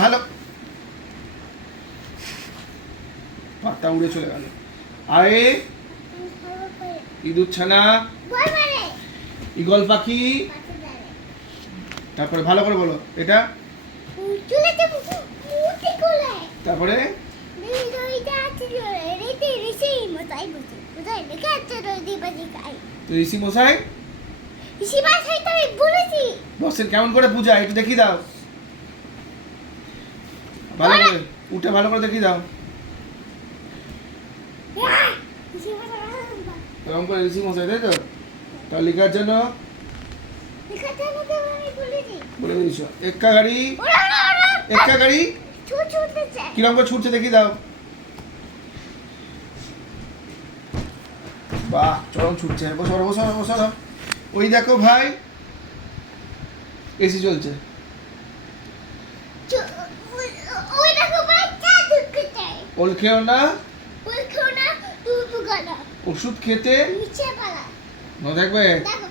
ভালো। পাতা উড়ে চলে গেল। আরে ইঁদুর ছানা ইগল পাখি। তারপরে ভালো করে বলো এটা? তারপরে? ঋষি মশাই? বসেন কেমন করে পূজা একটু দেখিয়ে দাও। ভালো করে, উঠে ভালো করে দেখিয়ে দাও এরকম করে ঋষি মশাই, তাই তো? তার লেখার জন্য বলে দিয়েছ এক্কা গাড়ি এক্কা গাড়ি কীরকম করে ছুটছে দেখিয়ে দাও বাহ, চরম ছুটছে। বসো বসো বসো। ওই দেখো ভাই, এসি চলছে। ওল খেও না। ওষুধ খেতে? নিচে পালা। না দেখবে? দেখো।